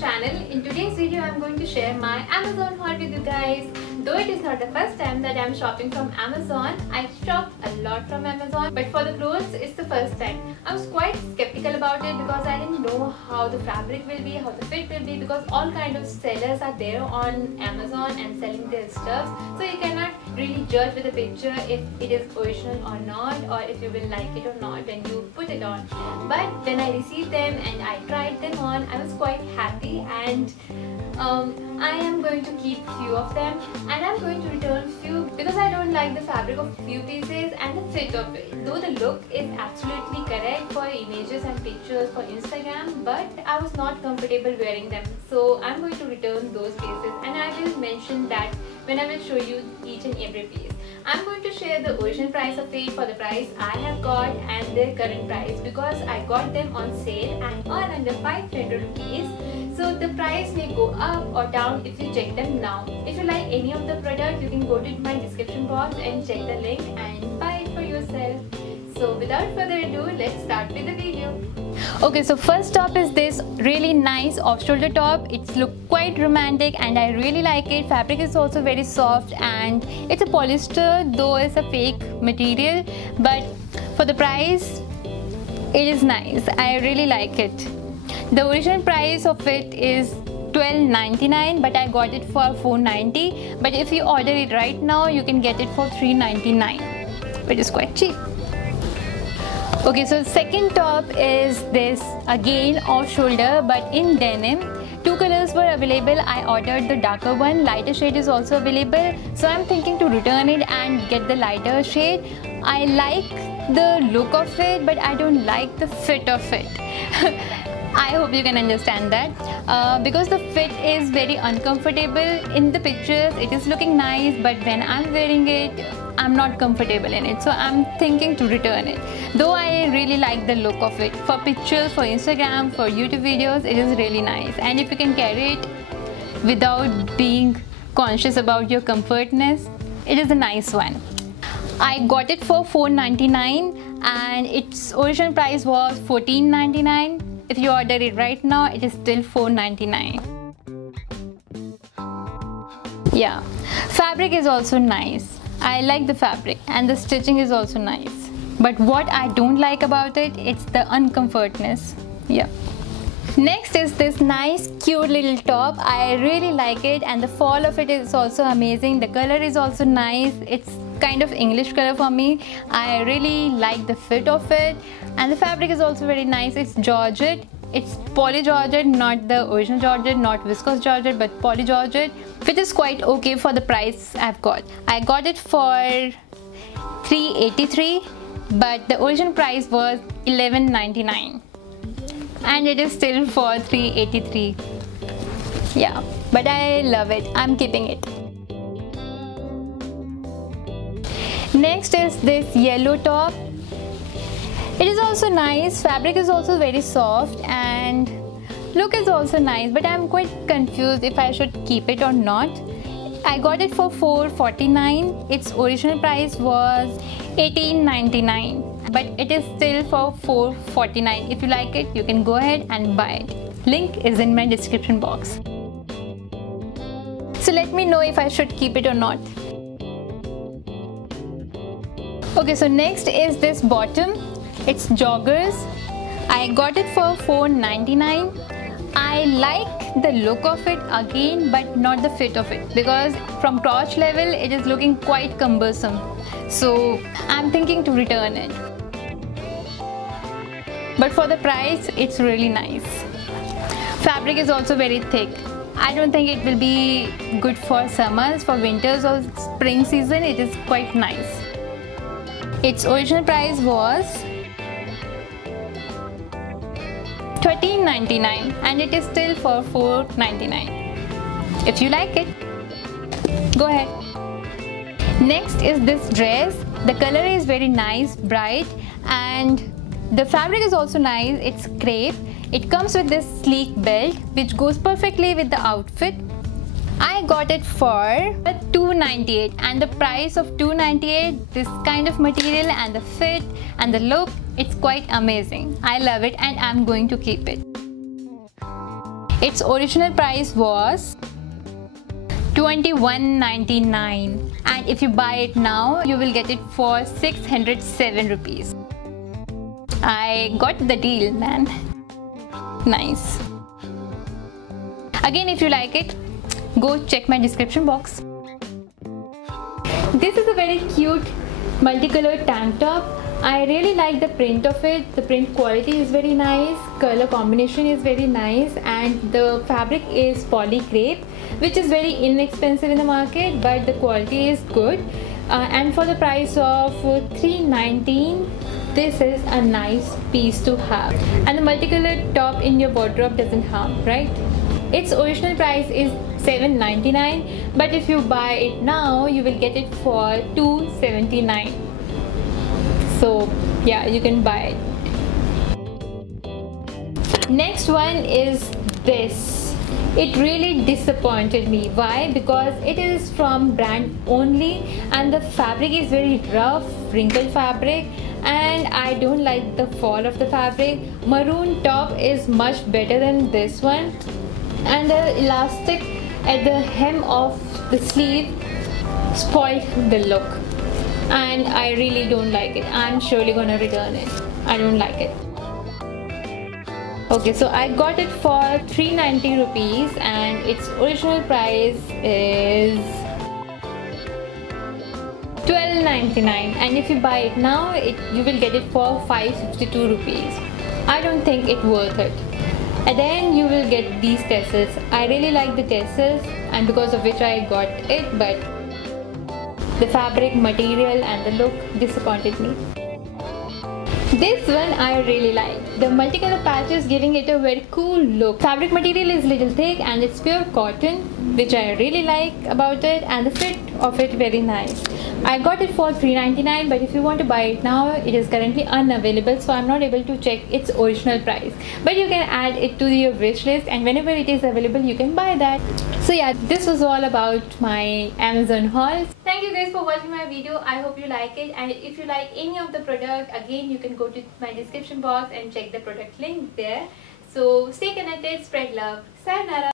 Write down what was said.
channel. In today's video, I'm going to share my Amazon haul with you guys. Though it is not the first time that I'm shopping from Amazon, I shop a lot from Amazon, but for the clothes, it's the first time. I was quite skeptical about it because I didn't know how the fabric will be, how the fit will be, because all kind of sellers are there on Amazon and selling their stuff, so you cannot really judge with a picture if it is original or not, or if you will like it or not when you put it on. But when I received them and I tried them on, I was quite happy, and I am going to keep few of them and I'm going to return few because I don't like the fabric of few pieces and the fit of it. Though the look is absolutely correct for images and pictures for Instagram, but I was not comfortable wearing them, so I'm going to return those pieces, and I will mention that when I will show you each and every piece. I'm going to share the original price of it for the price I have got and their current price, because I got them on sale and all under 500 rupees. So the price may go up or down if you check them now. If you like any of the product, you can go to my description box and check the link and buy it for yourself. So without further ado, let's start with the video. Okay, so first top is this really nice off-shoulder top. It's look quite romantic and I really like it. Fabric is also very soft and it's a polyester, though it's a fake material, but for the price it is nice. I really like it. The original price of it is $12.99, but I got it for $4.90. But if you order it right now, you can get it for $3.99, which is quite cheap. Okay, so second top is this, again off shoulder but in denim. Two colors were available. I ordered the darker one. Lighter shade is also available, so I'm thinking to return it and get the lighter shade. I like the look of it, but I don't like the fit of it. I hope you can understand that, because the fit is very uncomfortable. In the pictures it is looking nice, but when I'm wearing it, I'm not comfortable in it, so I'm thinking to return it. Though I really like the look of it. For pictures, for Instagram, for YouTube videos, it is really nice, and if you can carry it without being conscious about your comfortness, it is a nice one. I got it for $4.99 and its original price was $14.99. If you order it right now, it is still $4.99. Yeah, fabric is also nice. I like the fabric and the stitching is also nice. But what I don't like about it, it's the uncomfortness. Yeah. Next is this nice cute little top. I really like it and the fall of it is also amazing. The color is also nice. It's kind of English color for me. I really like the fit of it, and the fabric is also very nice. It's georgette. It's poly georgette, not the original georgette, not viscose georgette, but poly georgette, which is quite okay for the price I've got. I got it for $3.83, but the original price was $11.99, and it is still for $3.83. Yeah, but I love it. I'm keeping it. Next is this yellow top. It is also nice. Fabric is also very soft and look is also nice, but I'm quite confused if I should keep it or not. I got it for $4.49. Its original price was $18.99, but it is still for $4.49. If you like it, you can go ahead and buy it. Link is in my description box. So let me know if I should keep it or not. Okay, so next is this bottom. It's joggers. I got it for $4.99. I like the look of it again, but not the fit of it, because from crotch level it is looking quite cumbersome. So I'm thinking to return it. But for the price, it's really nice. Fabric is also very thick. I don't think it will be good for summers. For winters or spring season, it is quite nice. Its original price was $13.99 and it is still for $4.99. If you like it, go ahead. Next is this dress. The color is very nice, bright, and the fabric is also nice. It's crepe. It comes with this sleek belt which goes perfectly with the outfit. I got it for $2.98, and the price of $2.98, this kind of material and the fit and the look, it's quite amazing. I love it and I'm going to keep it. Its original price was $21.99, and if you buy it now you will get it for 607 rupees. I got the deal, man. Nice. Again, if you like it, go check my description box. This is a very cute multicolored tank top. I really like the print of it. The print quality is very nice, color combination is very nice, and the fabric is poly crepe, which is very inexpensive in the market, but the quality is good. And for the price of $3.19, this is a nice piece to have. And the multicolored top in your wardrobe doesn't harm, right? Its original price is $7.99, but if you buy it now you will get it for $2.79. So yeah, you can buy it. Next one is this. It really disappointed me. Why? Because it is from brand only and the fabric is very rough, wrinkled fabric, and I don't like the fall of the fabric. Maroon top is much better than this one, and the elastic at the hem of the sleeve spoiled the look, and I really don't like it. I'm surely gonna return it. I don't like it. Okay, so I got it for 390 rupees and its original price is $12.99, and if you buy it now you will get it for 552 rupees. I don't think it's worth it. And then you will get these tassels. I really like the tassels, and because of which I got it, but the fabric, material and the look disappointed me. This one I really like. The multicolor patches giving it a very cool look. Fabric material is little thick and it's pure cotton, which I really like about it, and the fit of it very nice. I got it for $3.99, but if you want to buy it now, it is currently unavailable, so I'm not able to check its original price. But you can add it to your wish list, and whenever it is available, you can buy that. So yeah, this was all about my Amazon haul. Thank you guys for watching my video. I hope you like it, and if you like any of the product, again you can go to my description box and check the product link there. So stay connected, spread love. Sayonara.